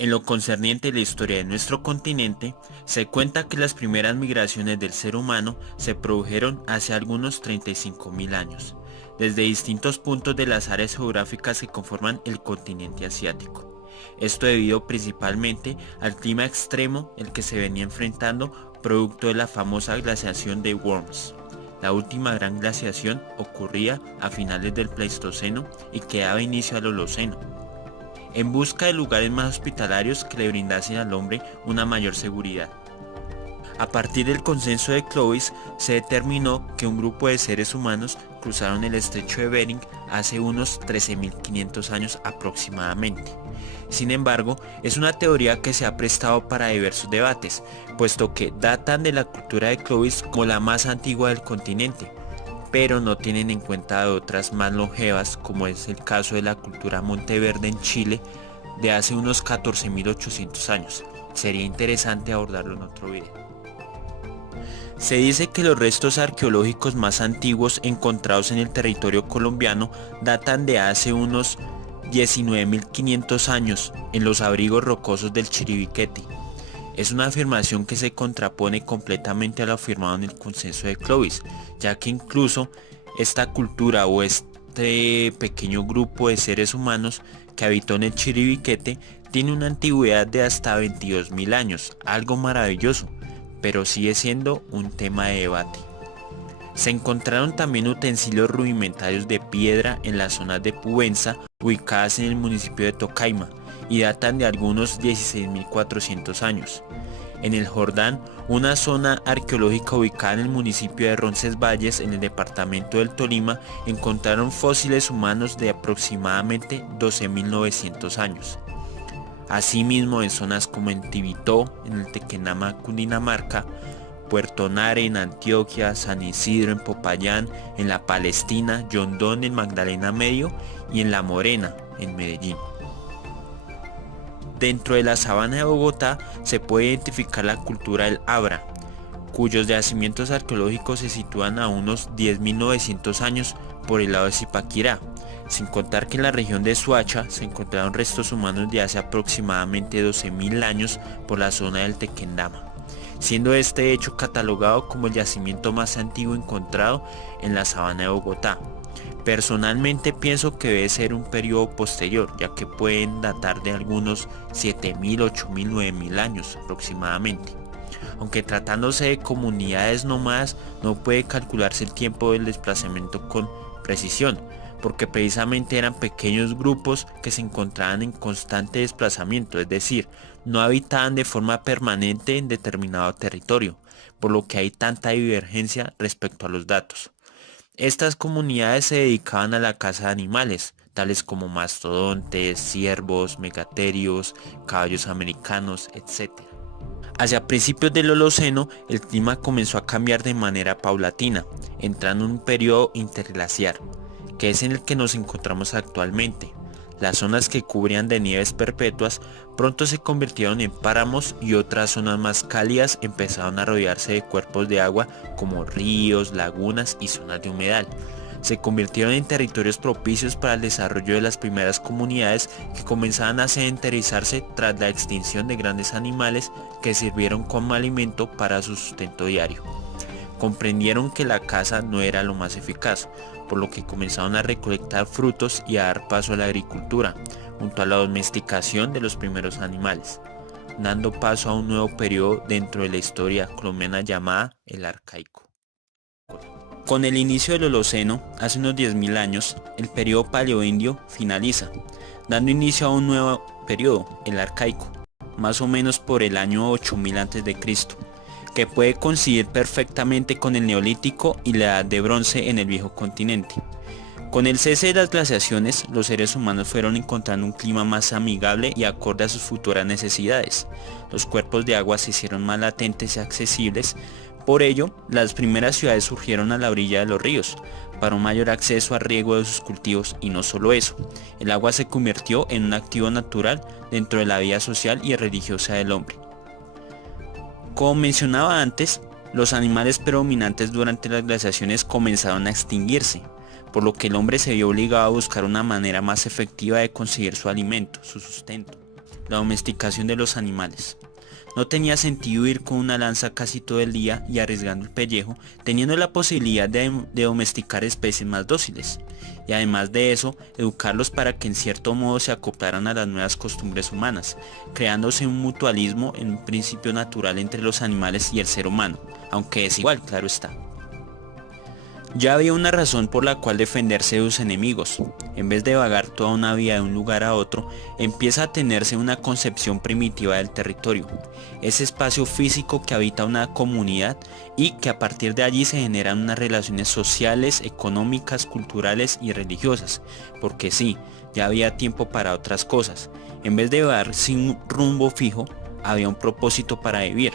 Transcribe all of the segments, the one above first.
En lo concerniente a la historia de nuestro continente, se cuenta que las primeras migraciones del ser humano se produjeron hace algunos 35.000 años, desde distintos puntos de las áreas geográficas que conforman el continente asiático. Esto debido principalmente al clima extremo el que se venía enfrentando producto de la famosa glaciación de Worms. La última gran glaciación ocurría a finales del Pleistoceno y que daba inicio al Holoceno, en busca de lugares más hospitalarios que le brindasen al hombre una mayor seguridad. A partir del consenso de Clovis se determinó que un grupo de seres humanos cruzaron el estrecho de Bering hace unos 13.500 años aproximadamente. Sin embargo, es una teoría que se ha prestado para diversos debates, puesto que datan de la cultura de Clovis como la más antigua del continente, pero no tienen en cuenta de otras más longevas, como es el caso de la cultura Monteverde en Chile de hace unos 14.800 años. Sería interesante abordarlo en otro video. Se dice que los restos arqueológicos más antiguos encontrados en el territorio colombiano datan de hace unos 19.500 años en los abrigos rocosos del Chiribiquete. Es una afirmación que se contrapone completamente a lo afirmado en el consenso de Clovis, ya que incluso esta cultura o este pequeño grupo de seres humanos que habitó en el Chiribiquete tiene una antigüedad de hasta 22.000 años, algo maravilloso, pero sigue siendo un tema de debate. Se encontraron también utensilios rudimentarios de piedra en las zonas de Pubenza, ubicadas en el municipio de Tocaima, y datan de algunos 16.400 años. En el Jordán, una zona arqueológica ubicada en el municipio de Roncesvalles, en el departamento del Tolima, encontraron fósiles humanos de aproximadamente 12.900 años. Asimismo, en zonas como en Tibitó, en el Tequendama, Cundinamarca, Puerto Nare en Antioquia, San Isidro en Popayán, en La Palestina, Yondón en Magdalena Medio y en La Morena en Medellín. Dentro de la sabana de Bogotá se puede identificar la cultura del Abra, cuyos yacimientos arqueológicos se sitúan a unos 10.900 años por el lado de Zipaquirá, sin contar que en la región de Suacha se encontraron restos humanos de hace aproximadamente 12.000 años por la zona del Tequendama, siendo este hecho catalogado como el yacimiento más antiguo encontrado en la sabana de Bogotá. Personalmente pienso que debe ser un periodo posterior, ya que pueden datar de algunos 7.000, 8.000, 9.000 años aproximadamente. Aunque tratándose de comunidades nómadas, no puede calcularse el tiempo del desplazamiento con precisión, porque precisamente eran pequeños grupos que se encontraban en constante desplazamiento, es decir, no habitaban de forma permanente en determinado territorio, por lo que hay tanta divergencia respecto a los datos. Estas comunidades se dedicaban a la caza de animales, tales como mastodontes, ciervos, megaterios, caballos americanos, etc. Hacia principios del Holoceno, el clima comenzó a cambiar de manera paulatina, entrando en un periodo interglaciar, que es en el que nos encontramos actualmente. Las zonas que cubrían de nieves perpetuas pronto se convirtieron en páramos y otras zonas más cálidas empezaron a rodearse de cuerpos de agua como ríos, lagunas y zonas de humedal. Se convirtieron en territorios propicios para el desarrollo de las primeras comunidades que comenzaban a sedentarizarse tras la extinción de grandes animales que sirvieron como alimento para su sustento diario. Comprendieron que la caza no era lo más eficaz, por lo que comenzaron a recolectar frutos y a dar paso a la agricultura, junto a la domesticación de los primeros animales, dando paso a un nuevo periodo dentro de la historia colombiana llamada el Arcaico. Con el inicio del Holoceno, hace unos 10.000 años, el periodo paleoindio finaliza, dando inicio a un nuevo periodo, el Arcaico, más o menos por el año 8000 a.C., que puede coincidir perfectamente con el Neolítico y la Edad de Bronce en el viejo continente. Con el cese de las glaciaciones, los seres humanos fueron encontrando un clima más amigable y acorde a sus futuras necesidades. Los cuerpos de agua se hicieron más latentes y accesibles, por ello, las primeras ciudades surgieron a la orilla de los ríos, para un mayor acceso al riego de sus cultivos, y no solo eso, el agua se convirtió en un activo natural dentro de la vida social y religiosa del hombre. Como mencionaba antes, los animales predominantes durante las glaciaciones comenzaron a extinguirse, por lo que el hombre se vio obligado a buscar una manera más efectiva de conseguir su alimento, su sustento. la domesticación de los animales. No tenía sentido ir con una lanza casi todo el día y arriesgando el pellejo, teniendo la posibilidad de domesticar especies más dóciles. Y además de eso, educarlos para que en cierto modo se acoplaran a las nuevas costumbres humanas, creándose un mutualismo en un principio natural entre los animales y el ser humano, aunque es igual, claro está. Ya había una razón por la cual defenderse de sus enemigos. En vez de vagar toda una vida de un lugar a otro, empieza a tenerse una concepción primitiva del territorio, ese espacio físico que habita una comunidad y que a partir de allí se generan unas relaciones sociales, económicas, culturales y religiosas, porque sí, ya había tiempo para otras cosas. En vez de vagar sin rumbo fijo, había un propósito para vivir.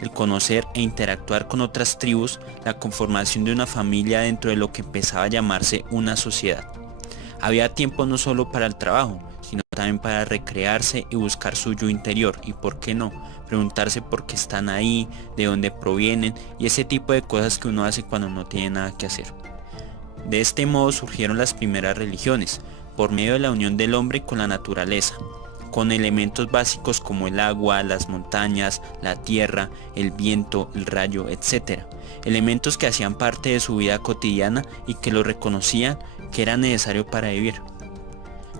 El conocer e interactuar con otras tribus, la conformación de una familia dentro de lo que empezaba a llamarse una sociedad. Había tiempo no solo para el trabajo, sino también para recrearse y buscar su yo interior y, por qué no, preguntarse por qué están ahí, de dónde provienen y ese tipo de cosas que uno hace cuando no tiene nada que hacer. De este modo surgieron las primeras religiones, por medio de la unión del hombre con la naturaleza, con elementos básicos como el agua, las montañas, la tierra, el viento, el rayo, etc. Elementos que hacían parte de su vida cotidiana y que lo reconocían que era necesario para vivir.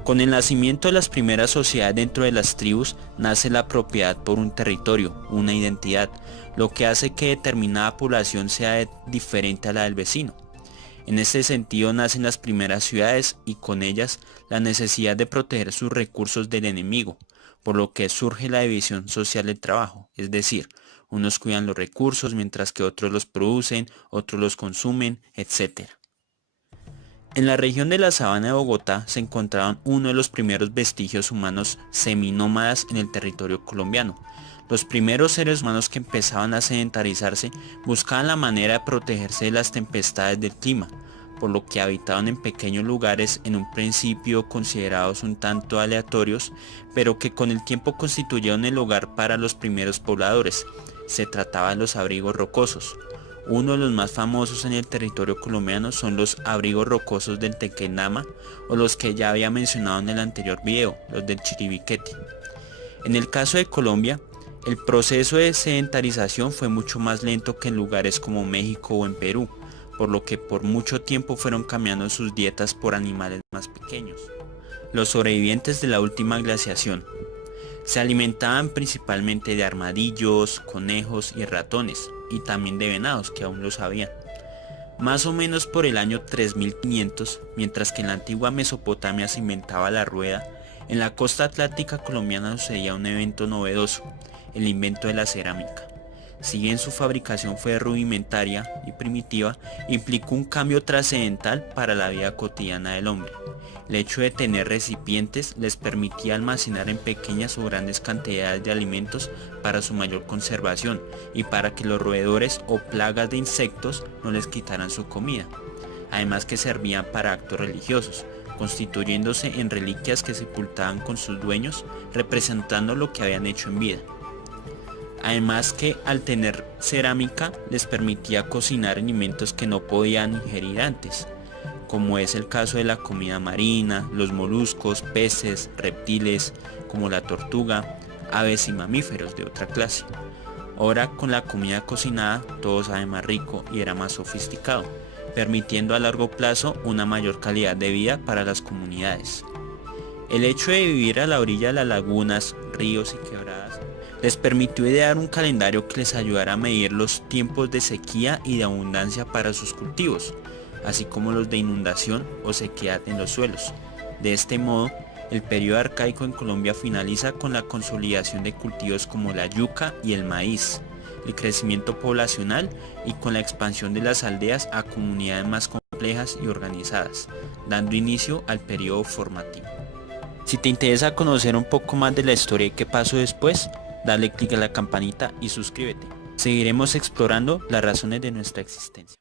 Con el nacimiento de las primeras sociedades dentro de las tribus, nace la propiedad por un territorio, una identidad, lo que hace que determinada población sea diferente a la del vecino. En este sentido nacen las primeras ciudades y con ellas la necesidad de proteger sus recursos del enemigo, por lo que surge la división social del trabajo, es decir, unos cuidan los recursos mientras que otros los producen, otros los consumen, etc. En la región de la Sabana de Bogotá se encontraron uno de los primeros vestigios humanos seminómadas en el territorio colombiano. Los primeros seres humanos que empezaban a sedentarizarse buscaban la manera de protegerse de las tempestades del clima, por lo que habitaban en pequeños lugares en un principio considerados un tanto aleatorios, pero que con el tiempo constituyeron el hogar para los primeros pobladores. Se trataba de los abrigos rocosos. Uno de los más famosos en el territorio colombiano son los abrigos rocosos del Tequendama o los que ya había mencionado en el anterior video, los del Chiribiquete. En el caso de Colombia, el proceso de sedentarización fue mucho más lento que en lugares como México o en Perú, por lo que por mucho tiempo fueron cambiando sus dietas por animales más pequeños. Los sobrevivientes de la última glaciación se alimentaban principalmente de armadillos, conejos y ratones, y también de venados que aún lo sabían. Más o menos por el año 3500, mientras que en la antigua Mesopotamia se inventaba la rueda, en la costa atlántica colombiana sucedía un evento novedoso, el invento de la cerámica. Si bien su fabricación fue rudimentaria y primitiva, implicó un cambio trascendental para la vida cotidiana del hombre. El hecho de tener recipientes les permitía almacenar en pequeñas o grandes cantidades de alimentos para su mayor conservación y para que los roedores o plagas de insectos no les quitaran su comida. Además que servían para actos religiosos, constituyéndose en reliquias que sepultaban con sus dueños, representando lo que habían hecho en vida. Además que al tener cerámica les permitía cocinar alimentos que no podían ingerir antes, como es el caso de la comida marina, los moluscos, peces, reptiles como la tortuga, aves y mamíferos de otra clase. Ahora con la comida cocinada todo sabe más rico y era más sofisticado, permitiendo a largo plazo una mayor calidad de vida para las comunidades. El hecho de vivir a la orilla de las lagunas, ríos y quebradas les permitió idear un calendario que les ayudara a medir los tiempos de sequía y de abundancia para sus cultivos, así como los de inundación o sequedad en los suelos. De este modo, el periodo arcaico en Colombia finaliza con la consolidación de cultivos como la yuca y el maíz, el crecimiento poblacional y con la expansión de las aldeas a comunidades más complejas y organizadas, dando inicio al periodo formativo. Si te interesa conocer un poco más de la historia y qué pasó después, dale clic a la campanita y suscríbete. Seguiremos explorando las razones de nuestra existencia.